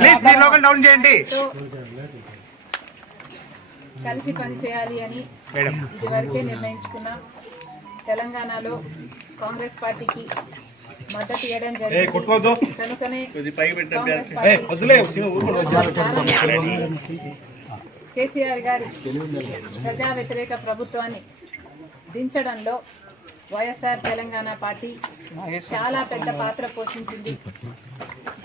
Please మీరు local down చేయండి. కలిసి పని చేయాలి అని ఇదివరకే నిర్ణయించుకున్నాం. తెలంగాణలో కాంగ్రెస్ పార్టీకి మద్దతు ఇవ్వడం జరిగింది. కేసీఆర్ గారి ప్రజా వ్యతిరేక ప్రభుత్వాన్ని దించడంలో వైఎస్ఆర్ తెలంగాణ పార్టీ చాలా పెద్ద పాత్ర పోషించింది.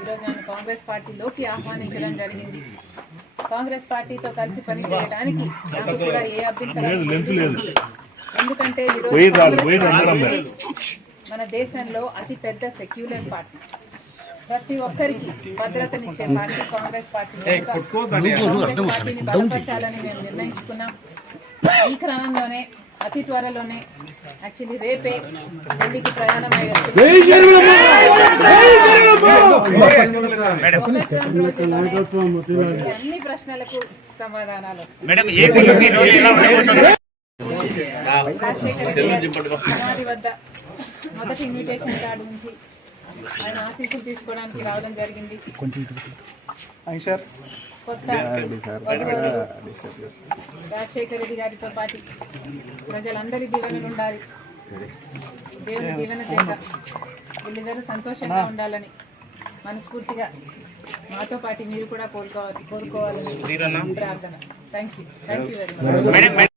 ఈరోజు నన్ను కాంగ్రెస్ పార్టీలోకి ఆహ్వానించడం జరిగింది కాంగ్రెస్ పార్టీతో కలిసి పనిచేయడానికి నాకు కూడా ఏ అభ్యంతరం లేదు. ఎందుకంటే మన దేశంలో అతి పెద్ద సెక్యులర్ పార్టీ ప్రతి ఒక్కరికి భద్రతనిచ్చే పార్టీ కాంగ్రెస్ పార్టీ కాంగ్రెస్ పార్టీని బలపరచాలని మేము నిర్ణయించుకున్నాం ఈ క్రమంలోనే అతి త్వరలోనే యాక్చువల్లీ రేపే ఢిల్లీకి ప్రయాణం అయ్యే అన్ని ప్రశ్నలకు సమాధానాలు మేడం సమాధి వద్ద మొదటి ఇన్విటేషన్ కార్డు నుంచి ఆయన ఆశీస్సులు తీసుకోవడానికి రావడం జరిగింది. కొత్త రాజశేఖర రెడ్డి గారితో పాటు ప్రజలందరి దీవెనలు ఉండాలి. దేవుని దీవెన చేత వీళ్ళిద్దరూ సంతోషంగా ఉండాలని మనస్ఫూర్తిగా మాతో పాటు మీరు కూడా కోరుకోవాలి కోరుకోవాలని ప్రార్థన. Thank you thank you very much